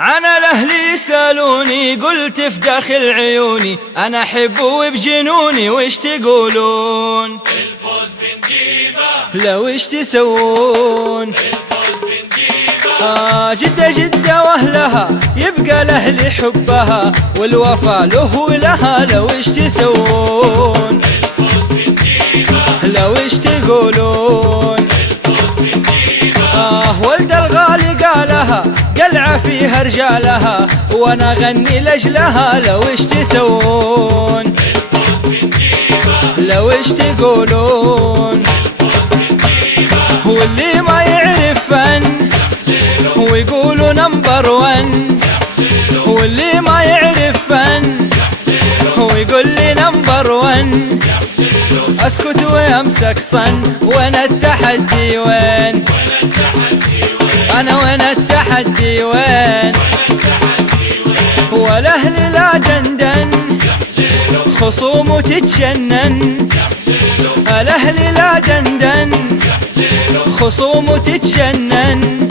أنا الأهل يسألوني قلت في داخل عيوني أنا أحبه بجنوني وش تقولون؟ الفوز بنجيبه لو وش تسوون؟ الفوز بنجيبه جدة جدة وأهلها يبقى الأهل حبها والوفا له ولها لو وش تسوون؟ الفوز بنجيبه لو وش تقولون؟ الفوز بنجيبه ولد الغالي قالها قلعة فيها رجالها وانا غني لاجلها لو وش تسوون؟ الفوز بنجيبه لو وش تقولون؟ الفوز بنجيبه واللي ما يعرف فن ويقولوا نمبر ون، واللي ما يعرف فن ويقول لي نمبر ون اسكت وامسك صن. وانا التحدي وين؟ انا وانا التحدي وين؟ والاهل لا دندن خصومه تتجنن، الاهل لا دندن خصومه تتجنن،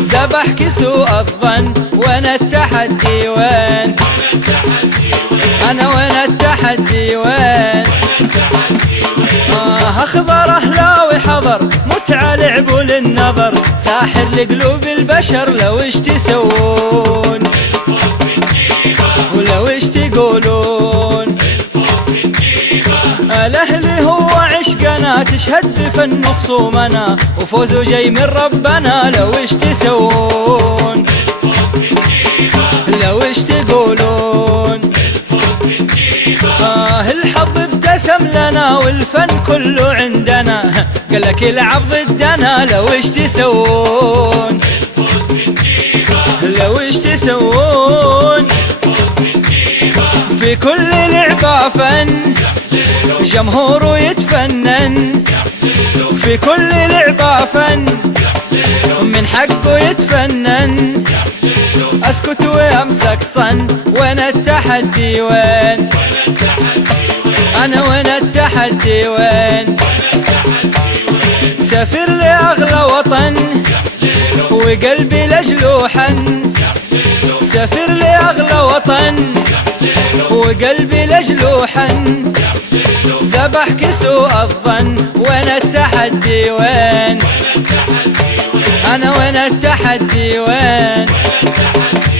ذبح كسوء الظن. وانا التحدي وين؟ انا وانا التحدي وين؟ اخضر اهلاوي حضر متعة لعب للنظر ساحر لقلوب البشر لو وش تسوون؟ الفوز بنجيبه ولو وش تقولون؟ الفوز بنجيبه الاهلي هو عشقنا تشهد بفن خصومنا وفوزه جاي من ربنا لو وش تسوون؟ الفوز بنجيبه لو وش تقولون؟ الفوز بنجيبه الحظ ابتسم لنا والفن كله عندنا قالك يلعب ضدنا لو وش تسوون؟ الفوز بنجيبه لو وش تسوون؟ الفوز بنجيبه في كل لعبة فن جمهوره يتفنن، في كل لعبة فن من حقه يتفنن، اسكت وامسك صن. وانا التحدي وين؟ انا وانا التحدي وين؟ سافر لاغلى وطن وقلبي لاجله حن، سافر لاغلى وطن وقلبي لاجله حن، ذبح كسوء الظن. وانا التحدي وين؟ انا وانا التحدي وين؟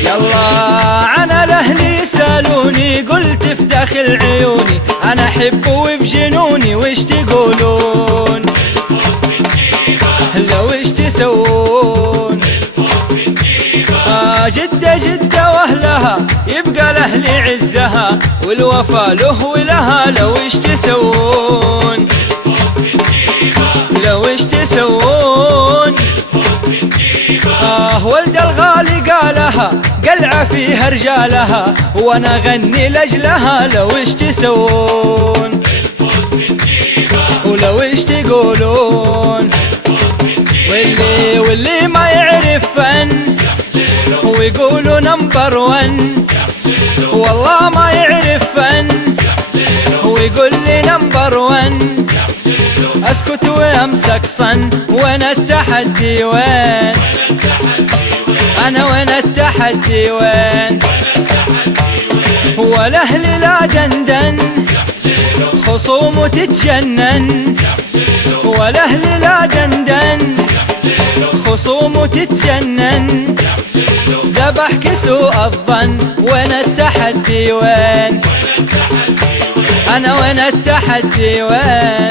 يلا انا الاهل يسالوني قلت في داخل عيوني انا احبه بجنوني وش تقولون؟ الفوز بنجيبه لو وش تسوون؟ الفوز بنجيبه جدة جدة واهلها يبقى الاهل عزها والوفا له ولها لو وش تسوون؟ الفوز بنجيبه لو وش تسوون؟ الفوز بنجيبه ولد الغالي قالها قلعة فيها رجالها وانا غني لاجلها لو وش تسوون؟ الفوز بنجيبه ولو وش تقولون؟ الفوز بنجيبه واللي ما يعرف فن ويقولوا نمبر ون، والله ما يعرف فن ويقول لي نمبر ون اسكت وامسك صن. وانا التحدي وين؟ انا وانا التحدي وين؟ والاهل لا دندن خصومه تتجنن، والاهل لا دندن خصومه تتجنن، ذبح كسوء الظن. وانا التحدي وين؟ انا وانا التحدي وين؟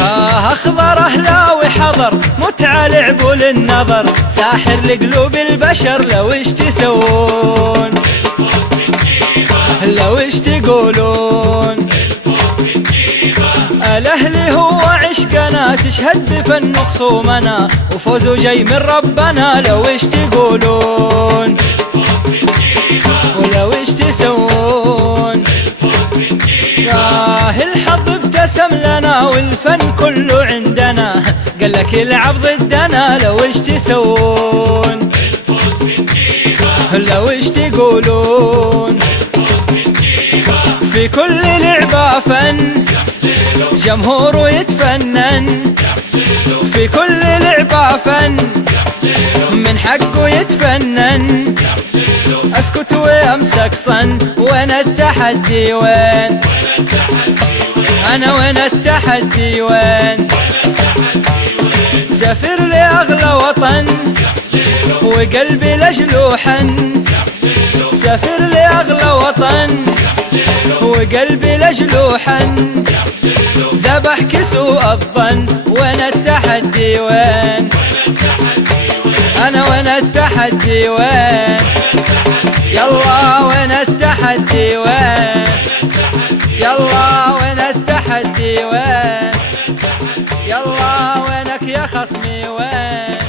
اخضر اهلاوي حضر متعة لعب للنظر ساحر لقلوب البشر لو وش تسوون؟ الفوز بنجيبه لو وش تقولون؟ الفوز بنجيبه الاهلي هو عشقنا تشهد بفن خصومنا وفوزه جاي من ربنا لو وش تقولون؟ الفوز بنجيبه ولو وش تسوون؟ الفوز بنجيبه الحظ ابتسم لنا والفن كله عندنا قالك يلعب ضدنا لو وش تسوون؟ الفوز بنجيبه لو وش تقولون؟ الفوز بنجيبه في كل لعبة فن جمهوره يتفنن، في كل لعبة فن من حقه يتفنن. اسكت وامسك صن وين التحدي وين؟ انا وين التحدي وين؟ سافر لأغلى وطن وقلبي لجلو حن. سافر لأغلى وطن وقلبي لجلو حن. ذبح كسوء الظن وين التحدي وين؟ أنا وين التحدي وين؟ يلا وين التحدي وين؟ يلا وين التحدي وين؟ يلا وينك يا خصمي وين؟